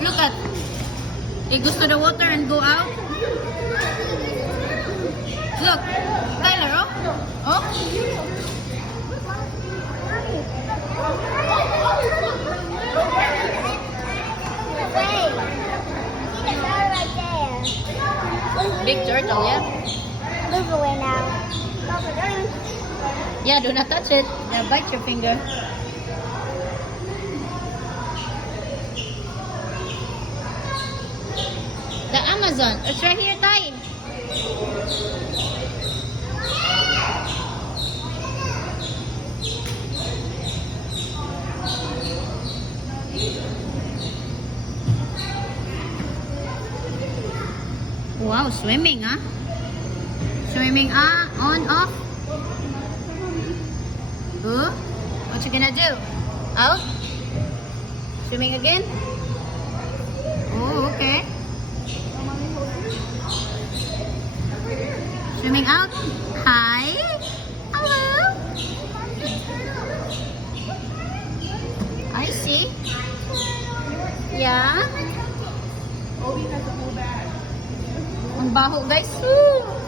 Look at. It goes to the water and go out. Look. Tyler, oh. Oh. Wait. See the guy right there. Big turtle, yeah? Move away now. Papa, don't. Yeah, do not touch it. Yeah, bite your finger. The Amazon. It's right here, Ty. Wow, swimming, huh? Swimming on, off. Ooh, what you gonna do? Out? Swimming again? Oh, okay. Swimming out. Hi. Hello. I see. Yeah. Obi has a whole bag. Ang baho, guys. Woo!